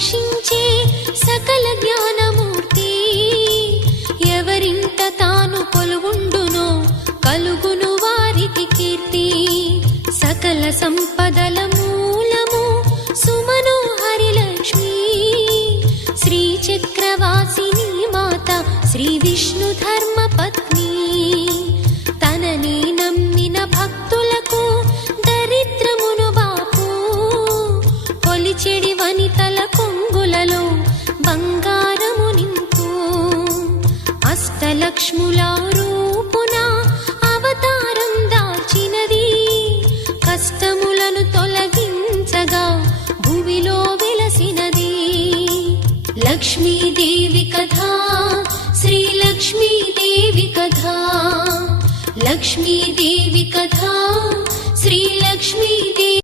రక్షించే సకల జ్ఞానమూర్తి. ఎవరింట తాను కొలువుండునో కలుగును వారికి కీర్తి. సకల సంపదల మూలము సుమనోహరి లక్ష్మి. శ్రీ చక్రవాసిని మాత శ్రీ విష్ణు ధర్మ పత్ని. తనని నమ్మిన భక్తులకు దరిద్రమును బాపు. కొలిచెడి వనితల కొంగులలో బంగారము నింపు. అష్టలక్ష్ముల రూపున అవతారం దాల్చినది. కష్టములను తొలగించగా భూమిలో వెలసినది. లక్ష్మీదేవి కథ శ్రీ లక్ష్మీదేవి కథ. లక్ష్మీదేవి కథ శ్రీ లక్ష్మీ